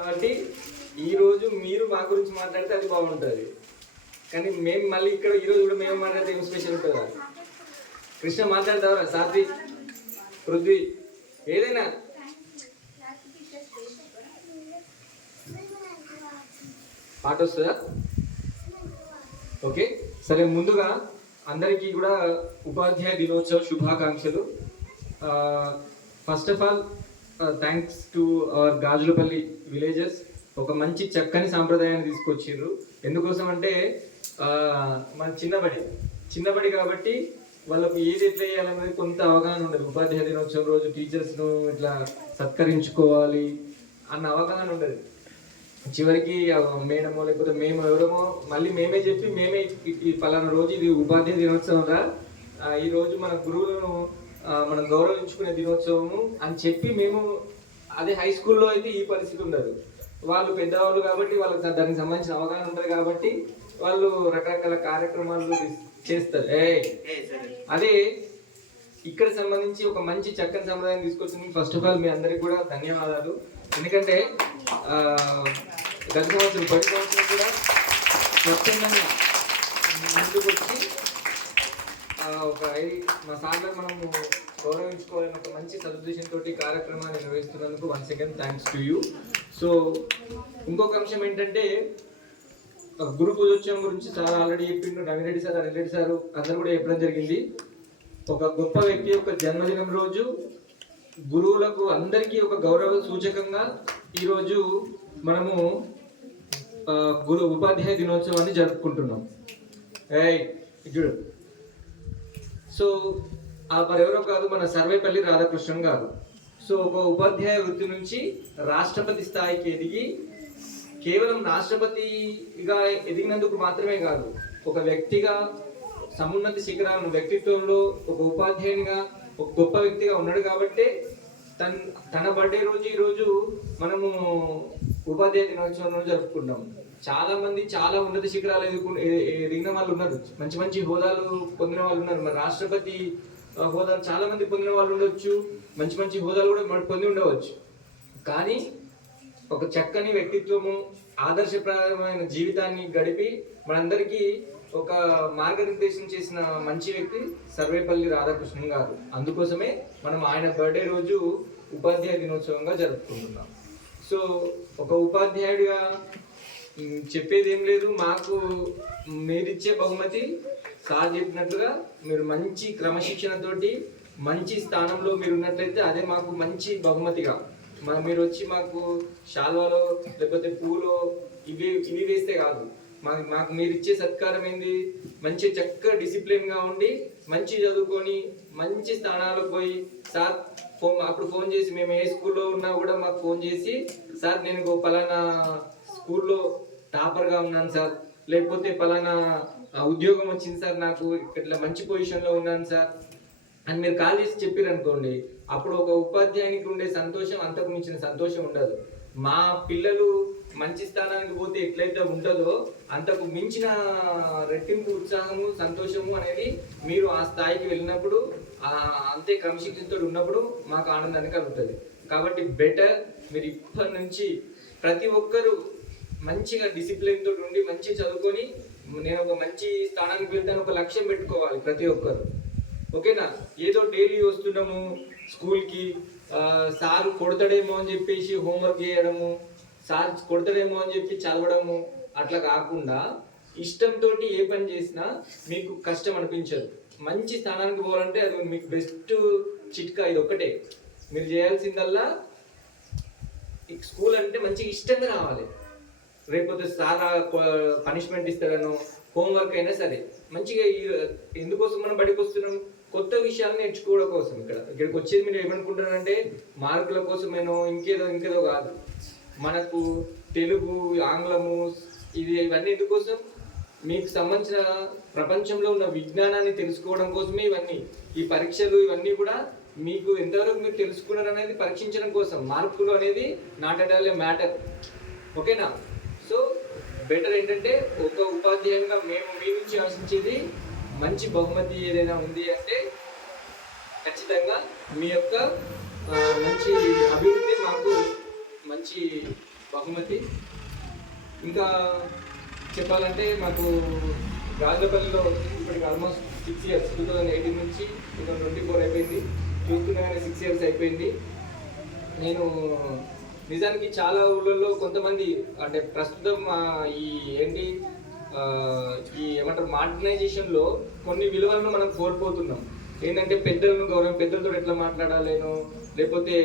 కాబట్టి ఈరోజు మీరు మా గురించి మాట్లాడితే అది బాగుంటుంది, కానీ మేము మళ్ళీ ఇక్కడ ఈరోజు కూడా మేము మాట్లాడితే ఏం స్పెషల్ ఉంటుందా? కృష్ణ మాట్లాడతావరా? సాత్విక్, పృథ్వీ, ఏదైనా పాట వస్తుందా? ఓకే సరే, ముందుగా అందరికీ కూడా ఉపాధ్యాయ దినోత్సవ శుభాకాంక్షలు. First of all thanks to our Gajulapalli villages. ఒక మంచి చక్కని సాంప్రదాయాన్ని తీసుకొచ్చిర్రు. ఎందుకోసం అంటే మన చిన్నబడి కాబట్టి వాళ్ళకు ఏది ఎట్లా చేయాలనేది కొంత అవగాహన ఉండదు. ఉపాధ్యాయ దినోత్సవం రోజు టీచర్స్ను ఇట్లా సత్కరించుకోవాలి అన్న అవగాహన ఉండదు. చివరికి మేడమో లేకపోతే మేము ఎవరమో మళ్ళీ మేమే చెప్పి మేమే ఈ పలానా రోజు ఇది ఉపాధ్యాయ దినోత్సవం రా, ఈ రోజు మన గురువులను మనం గౌరవించుకునే దినోత్సవము అని చెప్పి మేము, అదే హై స్కూల్లో అయితే ఈ పరిస్థితి ఉండదు. వాళ్ళు పెద్దవాళ్ళు కాబట్టి వాళ్ళకి దానికి సంబంధించిన అవగాహన ఉంటుంది కాబట్టి వాళ్ళు రకరకాల కార్యక్రమాలు చేస్తారు. అదే ఇక్కడ సంబంధించి ఒక మంచి చక్కని సంప్రదాయం తీసుకొచ్చింది. ఫస్ట్ ఆఫ్ ఆల్ మీ అందరికి కూడా ధన్యవాదాలు. ఎందుకంటే గత సంవత్సరం 10 సంవత్సరం కూడా స్వచ్ఛందంగా ముందుకు వచ్చి ఒక మా సార్లను మనము గౌరవించుకోవాలని ఒక మంచి సదుద్దేశంతో కార్యక్రమాన్ని నిర్వహిస్తున్నందుకు once again thanks to you. So ఇంకొక అంశం ఏంటంటే గురు పూజోత్సవం గురించి చాలా ఆల్రెడీ చెప్పిండు రవిరెడ్డి సార్, అనిరెడ్డి సారు అందరూ కూడా చెప్పడం జరిగింది. ఒక గొప్ప వ్యక్తి యొక్క జన్మదినం రోజు గురువులకు అందరికీ ఒక గౌరవ సూచకంగా ఈరోజు మనము ఉపాధ్యాయ దినోత్సవాన్ని జరుపుకుంటున్నాం. చూడు, సో మరెవరో కాదు, మన సర్వేపల్లి రాధాకృష్ణన్ గారు. సో ఒక ఉపాధ్యాయ వృత్తి నుంచి రాష్ట్రపతి స్థాయికి ఎదిగి కేవలం రాష్ట్రపతిగా ఎదిగినందుకు మాత్రమే కాదు, ఒక వ్యక్తిగా సమున్నతి శిఖరాలను వ్యక్తిత్వంలో ఒక ఉపాధ్యాయునిగా ఒక గొప్ప వ్యక్తిగా ఉన్నాడు. కాబట్టి తన బర్త్డే రోజు ఈరోజు మనము ఉపాధ్యాయ దినోత్సవం జరుపుకుంటాం. చాలా మంది చాలా ఉన్నత శిఖరాలు ఎదిగిన వాళ్ళు ఉన్నారు, మంచి మంచి హోదాలు పొందిన వాళ్ళు ఉన్నారు. మరి రాష్ట్రపతి హోదాలు చాలా మంది పొందిన వాళ్ళు ఉండొచ్చు, మంచి మంచి హోదాలు కూడా పొంది ఉండవచ్చు. కానీ ఒక చక్కని వ్యక్తిత్వము, ఆదర్శప్రాయమైన జీవితాన్ని గడిపి మనందరికీ ఒక మార్గనిర్దేశం చేసిన మంచి వ్యక్తి సర్వేపల్లి రాధాకృష్ణన్ గారు. అందుకోసమే మనం ఆయన బర్త్డే రోజు ఉపాధ్యాయ దినోత్సవంగా జరుపుకుంటున్నాం. సో ఒక ఉపాధ్యాయుడిగా చెప్పేది ఏం లేదు, మాకు మీరిచ్చే బహుమతి సార్ చెప్పినట్లుగా మీరు మంచి క్రమశిక్షణతోటి మంచి స్థానంలో మీరు ఉన్నట్లయితే అదే మాకు మంచి బహుమతిగా. మీరు వచ్చి మాకు శాల్వాలో లేకపోతే పూలో ఇవి వేస్తే కాదు, మాకు మీరు ఇచ్చే సత్కారం ఏంది, మంచి చక్కగా డిసిప్లిన్గా ఉండి మంచి చదువుకొని మంచి స్థానాలకు పోయి సార్ అప్పుడు ఫోన్ చేసి, మేము ఏ స్కూల్లో ఉన్నా కూడా మాకు ఫోన్ చేసి, సార్ నేను పలానా స్కూల్లో టాపర్గా ఉన్నాను సార్, లేకపోతే పలానా ఉద్యోగం వచ్చింది సార్, నాకు ఇట్లా మంచి పొజిషన్లో ఉన్నాను సార్ అని మీరు కాల్ చేసి చెప్పారనుకోండి, అప్పుడు ఒక ఉపాధ్యాయునికి ఉండే సంతోషం అంతకు మించిన సంతోషం ఉండదు. మా పిల్లలు మంచి స్థానానికి పోతే ఎట్లయితే ఉంటుందో అంతకు మించిన రెట్టింపు ఉత్సాహము సంతోషము అనేది మీరు ఆ స్థాయికి వెళ్ళినప్పుడు, అంతే క్రమశిక్షణతో ఉన్నప్పుడు మాకు ఆనందాన్ని కలుగుతుంది. కాబట్టి బెటర్ మీరు ఇప్పటి నుంచి ప్రతి ఒక్కరూ మంచిగా డిసిప్లిన్ తోటి ఉండి మంచి చదువుకొని నేను ఒక మంచి స్థానానికి వెళ్తాను ఒక లక్ష్యం పెట్టుకోవాలి ప్రతి ఒక్కరు. ఓకేనా? ఏదో డైలీ వస్తున్నాము స్కూల్కి, సార్ కొడతాడేమో అని చెప్పేసి హోంవర్క్ చేయడము, సార్ కొడతాడేమో అని చెప్పి చదవడము, అట్లా కాకుండా ఇష్టంతో ఏ పని చేసినా మీకు కష్టం అనిపించదు. మంచి స్థానానికి పోవాలంటే అది మీకు బెస్ట్ చిట్కా ఇది ఒక్కటే. మీరు చేయాల్సిందల్లా స్కూల్ అంటే మంచిగా ఇష్టంగా రావాలి. రేకపోతే సార్ పనిష్మెంట్ ఇస్తాడనో హోంవర్క్ అయినా సరే మంచిగా. ఎందుకోసం మనం బడికి వస్తున్నాం? కొత్త విషయాలు నేర్చుకోవడం కోసం. ఇక్కడికి వచ్చేది మీరు ఏమనుకుంటారంటే మార్కుల కోసమేనో ఇంకేదో కాదు. మనకు తెలుగు, ఆంగ్లము ఇవన్నీ ఎందుకోసం? మీకు సంబంధించిన ప్రపంచంలో ఉన్న విజ్ఞానాన్ని తెలుసుకోవడం కోసమే ఇవన్నీ. ఈ పరీక్షలు ఇవన్నీ కూడా మీకు ఎంతవరకు మీరు తెలుసుకున్నారు అనేది పరీక్షించడం కోసం. మార్కులు అనేది not at all A matter. ఓకేనా? సో బెటర్ ఏంటంటే ఒక ఉపాధ్యాయునిగా మేము మీ నుంచి ఆశించేది మంచి బహుమతి ఏదైనా ఉంది అంటే ఖచ్చితంగా మీ యొక్క మంచి అభివృద్ధి మాకు మంచి బహుమతి. ఇంకా చెప్పాలంటే మాకు రాజపల్లిలో ఇప్పటికి ఆల్మోస్ట్ 6 years, 2018 నుంచి 2024 అయిపోయింది. చూస్తున్నాగానే 6 years అయిపోయింది. నేను నిజానికి చాలా ఊళ్ళల్లో కొంతమంది అంటే ప్రస్తుతం ఈ ఏంటి ఈ ఏమంటారు మోడర్నైజేషన్లో కొన్ని విలువలను మనం కోల్పోతున్నాం. ఏంటంటే పెద్దలను గౌరవం, పెద్దలతో ఎట్లా మాట్లాడాలేనో, లేకపోతే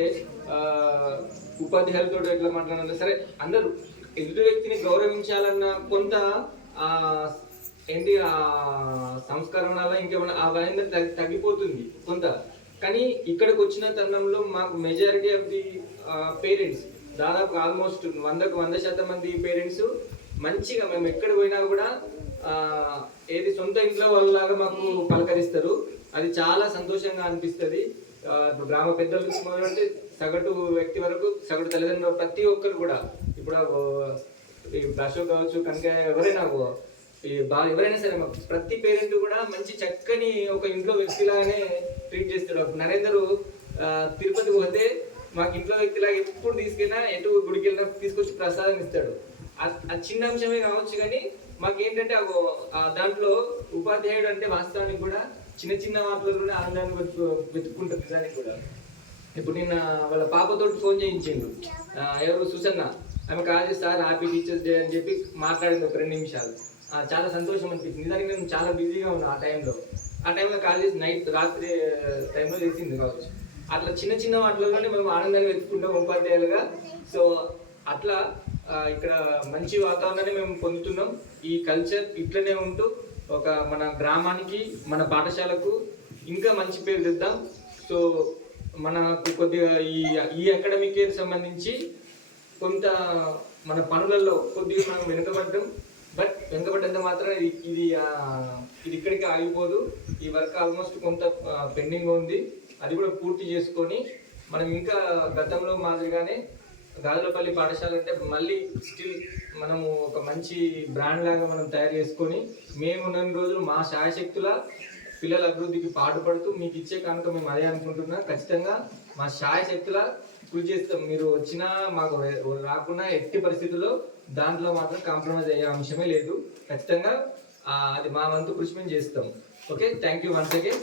ఉపాధ్యాయులతో ఎట్లా మాట్లాడాలి, సరే అందరూ ఎదుటి వ్యక్తిని గౌరవించాలన్న కొంత ఏంటి సంస్కారం వల్ల ఇంకేమన్నా అవన్నీ తగ్గిపోతుంది కొంత. కానీ ఇక్కడికి వచ్చిన తరుణంలో మాకు మెజారిటీ ఆఫ్ ది పేరెంట్స్, దాదాపు ఆల్మోస్ట్ 100% మంది పేరెంట్స్ మంచిగా మేము ఎక్కడ పోయినా కూడా ఏది సొంత ఇంట్లో వాళ్ళలాగా మాకు పలకరిస్తారు. అది చాలా సంతోషంగా అనిపిస్తుంది. గ్రామ పెద్దలు మొదలంటే సగటు వ్యక్తి వరకు, సగటు తల్లిదండ్రులు ప్రతి ఒక్కరు కూడా, ఇప్పుడు అశోక్ కావచ్చు, కనుక ఎవరైనా ఎవరైనా సరే మాకు ప్రతి పేరెంట్ కూడా మంచి చక్కని ఒక ఇంట్లో వ్యక్తిలాగానే ట్రీట్ చేస్తాడు. నరేందర్ తిరుపతి పోతే మాకు ఇంట్లో వ్యక్తిలాగా ఎప్పుడు తీసుకెళ్ళినా, ఎటు గుడికి వెళ్ళినా తీసుకొచ్చి ప్రసాదం ఇస్తాడు. ఆ చిన్న అంశమే కావచ్చు, కానీ మాకేంటంటే దాంట్లో ఉపాధ్యాయుడు అంటే వాస్తవానికి కూడా చిన్న చిన్న వాటిలోనే ఆనందాన్ని వెతుక్కుంటుంది. దానికి కూడా ఇప్పుడు నిన్న వాళ్ళ పాపతో ఫోన్ చేయించిండు, ఎవరు సుసన్న, ఆమె కాల్ చేసి సార్ హ్యాపీ టీచర్స్ డే అని చెప్పి మాట్లాడింది ఒక 2 నిమిషాలు. చాలా సంతోషం అనిపించింది. నిజానికి నేను చాలా బిజీగా ఉన్నాను ఆ టైంలో కాల్ చేసి రాత్రి టైంలో చేసింది కావచ్చు. అట్లా చిన్న చిన్న వాటిలోనే మేము ఆనందాన్ని వెతుక్కుంటాం ఉపాధ్యాయులుగా. సో అట్లా ఇక్కడ మంచి వాతావరణాన్ని మేము పొందుతున్నాం. ఈ కల్చర్ ఇట్లనే ఉంటూ మన గ్రామానికి, మన పాఠశాలకు ఇంకా మంచి పేరు తెద్దాం. సో మనకు కొద్దిగా ఈ అకాడమిక్ ఇయర్ సంబంధించి కొంత మన పనులలో కొద్దిగా మనం వెనుకబడ్డాం. బట్ వెనుకబడ్డంత మాత్రం ఇది ఇక్కడికి ఆగిపోదు. ఈ వర్క్ ఆల్మోస్ట్ కొంత పెండింగ్ ఉంది. అది కూడా పూర్తి చేసుకొని మనం ఇంకా గతంలో మాదిరిగానే గాజులపల్లి పాఠశాల అంటే మళ్ళీ స్టిల్ మనము ఒక మంచి బ్రాండ్ లాగా మనం తయారు చేసుకొని మేము ఉన్న రోజులు మా శాయశక్తుల పిల్లల అభివృద్ధికి పాటుపడుతూ మీకు ఇచ్చే కనుక మేము అదే అనుకుంటున్నాం. ఖచ్చితంగా మా శాయశక్తుల కృషి చేస్తాం. మీరు వచ్చినా మాకు రాకున్నా ఎట్టి పరిస్థితుల్లో దాంట్లో మాత్రం కాంప్రమైజ్ అయ్యే అంశమే లేదు. ఖచ్చితంగా అది మా వంతు కృషి మేము చేస్తాం. Okay, thank you once again.